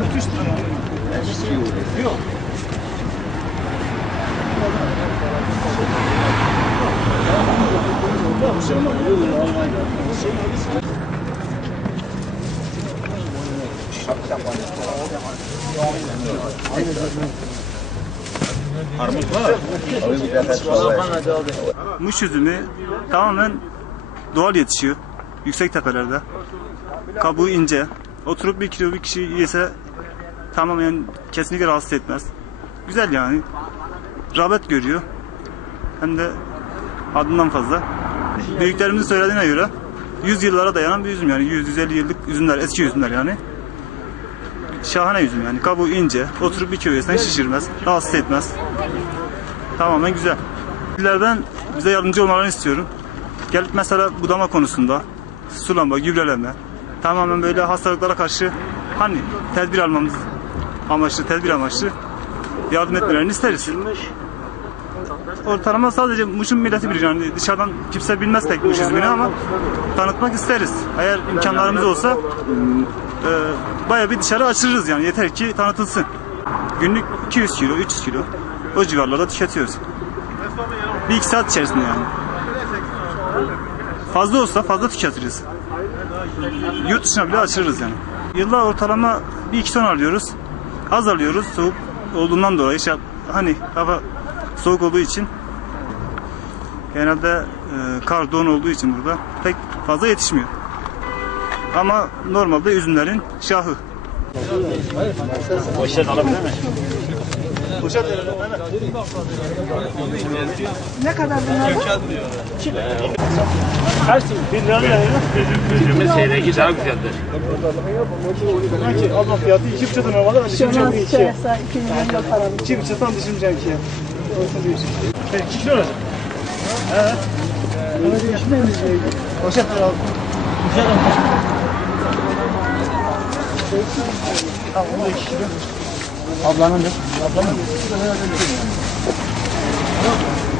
Yok. Armut var. Muş üzümü tamamen doğal yetişiyor. Yüksek tepelerde. Kabuğu ince. Oturup bir kilo bir kişi yese tamamen kesinlikle rahatsız etmez. Güzel yani. Rağbet görüyor. Hem de adından fazla. Büyüklerimizin söylediğine göre 100 yıllara dayanan bir üzüm yani 100-150 yıllık üzümler, eski üzümler yani. Şahane üzüm yani. Kabuğu ince. Oturup bir kilo yesen şişirmez. Rahatsız etmez. Tamamen güzel. Bizlerden bize yardımcı olmalarını istiyorum. Gelip mesela budama konusunda, sulama, gübreleme, tamamen böyle hastalıklara karşı hani tedbir almamız amaçlı, tedbir amaçlı yardım etmelerini isteriz. Ortalama sadece Muş'un milleti bilir yani dışarıdan kimse bilmez pek Muş üzümünü ama tanıtmak isteriz. Eğer imkanlarımız olsa e, bayağı bir dışarı açırız yani yeter ki tanıtılsın. Günlük 200 kilo, 300 kilo o civarlarda tüketiyoruz. Bir iki saat içerisinde yani. Fazla olsa fazla tüketiriz. Yurt dışına bile açırız yani. Yılda ortalama bir iki ton alıyoruz. Az soğuk olduğundan dolayı. İşte hani hava soğuk olduğu için genelde e, kar don olduğu için burada pek fazla yetişmiyor. Ama normalde üzümlerin şahı. Poşet alabilir miyim? Poşet verelim hemen. Ne kadar bunlar? Kaç? Bir lira verelim. Üzümün seyreki daha güzeldir. Sanki abla fiyatı iki buçuk lira normalde ben düşüneceğim Şuna iki. söylese 2 milyon da param. İki buçuk tam düşüneceğim ikiye. Olsun bir. Peki iki kilo olacak. Düşünmeyiz. Poşet ver abi. Tamam, onu da iki kilo. Ablanın da. Ablanın da.